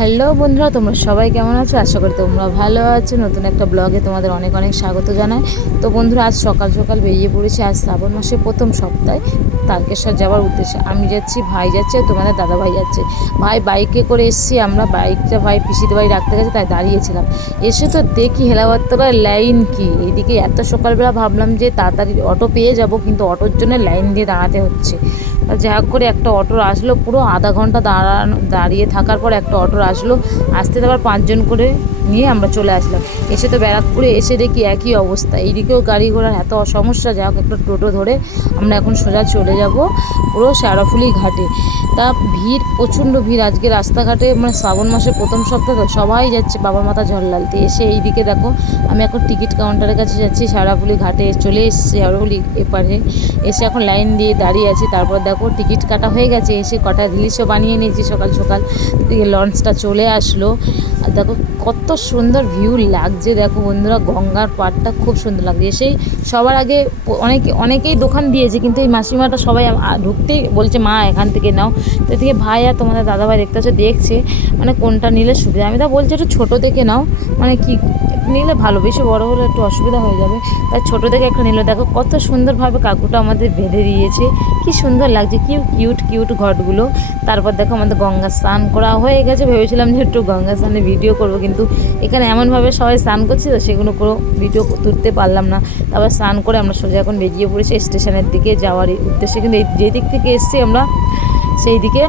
Hello বন্ধুরা, তোমরা সবাই কেমন আছো? আশা করি তোমরা ভালো আছো। নতুন একটা ব্লগে তোমাদের অনেক অনেক স্বাগত জানাই। তো বন্ধুরা, আজ সকাল সকাল বেরিয়ে পড়েছি। আজ শ্রাবণ মাসের প্রথম সপ্তাহে তারকেশ্বর যাওয়ার উদ্দেশ্যে আমি যাচ্ছি, ভাই যাচ্ছে, তোমাদের দাদা ভাই যাচ্ছে। ভাই বাইকে করে এসেছি, আমরা বাইকটা ভাই পিসিতে বাড়ি রাখতে গেছে, তাই দাঁড়িয়েছিলাম। এসে তো দেখি হেলাবাত্তলার লাইন কি এইদিকে। এত সকালবেলা ভাবলাম যে তাড়াতাড়ি অটো পেয়ে যাব, কিন্তু অটোর জন্য লাইন দিয়ে দাঁড়াতে হচ্ছে। যা হোক করে একটা অটো আসলো, পুরো আধা ঘন্টা দাঁড়িয়ে থাকার পর একটা অটো আসলো। আসতে আবার 5 জন করে নিয়ে আমরা চলে আসলাম। এসে তো ব্যারাকপুরে এসে দেখি একই অবস্থা, এইদিকেও গাড়ি ঘোড়ার এত সমস্যা। যা হোক একটা টোটো ধরে আমরা এখন সোজা চলে যাব পুরো শেওড়াফুলি ঘাটে। তা ভিড়, প্রচণ্ড ভিড় আজকে রাস্তাঘাটে। মানে শ্রাবণ মাসের প্রথম সপ্তাহ তো সবাই যাচ্ছে বাবার মাথা জল ঢালতে। এসে এইদিকে দেখো, আমি এখন টিকিট কাউন্টারের কাছে যাচ্ছি। শেওড়াফুলি ঘাটে চলে এসেছি, শেওড়াফুলি এপারে এসে এখন লাইন দিয়ে দাঁড়িয়ে আছি। তারপর দেখো টিকিট কাটা হয়ে গেছে। এসে কটা রিলসও বানিয়ে নিয়েছি সকাল সকাল। লঞ্চটা চলে আসলো। আর দেখো কত সুন্দর ভিউ লাগছে। দেখো বন্ধুরা, গঙ্গার পাড়টা খুব সুন্দর লাগছে। এসেই সবার আগে অনেকেই দোকান দিয়েছে, কিন্তু এই মাসিমাটা সবাই ঢুকতেই বলছে মা এখান থেকে নাও। তো এদিকে ভাই আর তোমাদের দাদাভাই দেখতে হচ্ছে, দেখছে মানে কোনটা নিলে সুবিধা। আমি তা বলছি একটু ছোটো দেখে নাও, মানে কি নিলে ভালো, বেশি বড় হলে একটু অসুবিধা হয়ে যাবে। তাই ছোটো দেখে একটা নিল। দেখো কত সুন্দরভাবে কাকুটা আমাদের বেঁধে দিয়েছে, কি সুন্দর লাগছে, কি কিউট কিউট ঘটগুলো। তারপর দেখো আমাদের গঙ্গা স্নান করা হয়ে গেছে। ভেবেছিলাম যে একটু গঙ্গা স্নানে ভিডিও করব, কিন্তু এখানে এমনভাবে সবাই স্নান করছে তো সেগুলো কোনো ভিডিও তুলতে পারলাম না। তারপর স্নান করে আমরা সোজা এখন বেরিয়ে পড়েছি স্টেশনের দিকে যাওয়ার উদ্দেশ্যে। কিন্তু যে দিক থেকে এসেছি আমরা সেই দিকে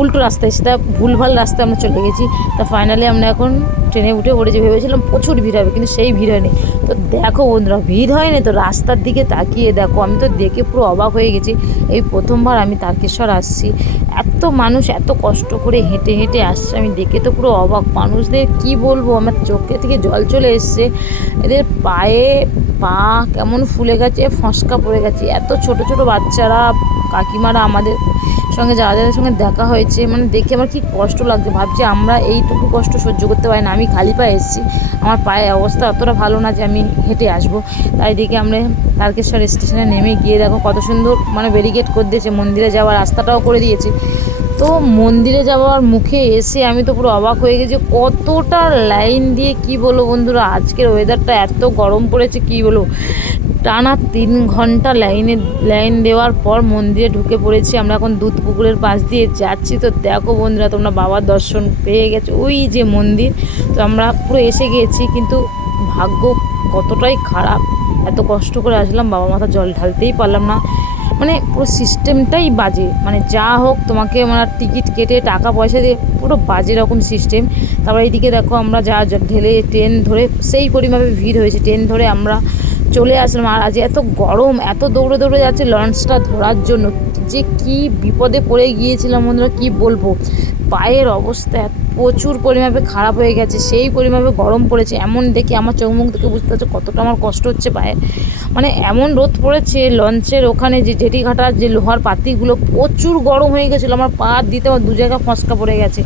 উল্টো রাস্তায়, সেটা ভুলভাল রাস্তায় আমরা চলে গেছি। তা ফাইনালি আমরা এখন ট্রেনে উঠে পড়েছি। ভেবেছিলাম প্রচুর ভিড় হবে, কিন্তু সেই ভিড় হয়নি। তো দেখো বন্ধুরা, ভিড় হয়নি তো রাস্তার দিকে তাকিয়ে দেখো, আমি তো দেখে পুরো অবাক হয়ে গেছি। এই প্রথমবার আমি তারকেশ্বর আসছি, এত মানুষ এত কষ্ট করে হেঁটে হেঁটে আসছে, আমি দেখে তো পুরো অবাক। মানুষদের কি বলবো, আমার চোখে থেকে জল চলে এসছে। এদের পায়ে পা কেমন ফুলে গেছে, ফসকা পড়ে গেছে। এত ছোট ছোট বাচ্চারা, কাকিমারা আমাদের সঙ্গে যাদের সঙ্গে দেখা হয়েছে, মানে দেখে আমার কি কষ্ট লাগছে। ভাবছি আমরা এইটুকু কষ্ট সহ্য করতে পারি না। আমি খালি পায়ে এসেছি, আমার পায়ের অবস্থা অতটা ভালো না যে আমি হেঁটে আসবো। তাই দেখে আমরা তারকেশ্বর স্টেশনে নেমে গিয়ে দেখো কত সুন্দর মানে ব্যারিকেড করে দিয়েছে, মন্দিরে যাওয়ার রাস্তাটাও করে দিয়েছে। তো মন্দিরে যাওয়ার মুখে এসে আমি তো পুরো অবাক হয়ে গেছি, কতটা লাইন দিয়ে। কি বলবো বন্ধুরা, আজকের ওয়েদারটা এত গরম পড়েছে, কি বলবো। টানা 3 ঘন্টা লাইন দেওয়ার পর মন্দিরে ঢুকে পড়েছি। আমরা এখন দুধ পুকুরের পাশ দিয়ে যাচ্ছি। তো দেখো বন্ধুরা, তোমরা বাবার দর্শন পেয়ে গেছো, ওই যে মন্দির। তো আমরা পুরো এসে গেছি, কিন্তু ভাগ্য কতটাই খারাপ। এত কষ্ট করে আসলাম, বাবা মাথা জল ঢালতেই পারলাম না। মানে পুরো সিস্টেমটাই বাজে। মানে যা হোক তোমাকে মানে টিকিট কেটে টাকা পয়সা দিয়ে পুরো বাজে রকম সিস্টেম। তারপর এইদিকে দেখো আমরা যা ঢেলে ট্রেন ধরে, সেই পরিমাণে ভিড় হয়েছে, ট্রেন ধরে আমরা চলে আসলাম। আর আজ এত গরম, এত দৌড়ে দৌড়ে যাচ্ছে লঞ্চটা ধরার জন্য, যে কি বিপদে পড়ে গিয়েছিলাম বন্ধুরা, কি বলবো। পায়ের অবস্থা প্রচুর পরিমাণে খারাপ হয়ে গেছে, সেই পরিমাণে গরম পড়েছে। এমন দেখে আমার চোখ মুখ দেখে বুঝতে পারছো কতটা আমার কষ্ট হচ্ছে পায়ে। মানে এমন রোদ পড়েছে, লঞ্চের ওখানে যে জেটি ঘাটার যে লোহার পাতিগুলো প্রচুর গরম হয়ে গেছিলো। আমার পা দিতে আমার 2 জায়গা ফসকা পড়ে গেছে,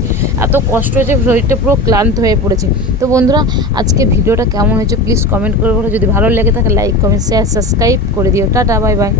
এত কষ্ট হয়েছে, শরীরটা পুরো ক্লান্ত হয়ে পড়েছে। তো বন্ধুরা, আজকে ভিডিওটা কেমন হয়েছে প্লিজ কমেন্ট করে বলো। যদি ভালো লেগে থাকে লাইক কমেন্ট শেয়ার সাবস্ক্রাইব করে দিও। Tata, bye bye.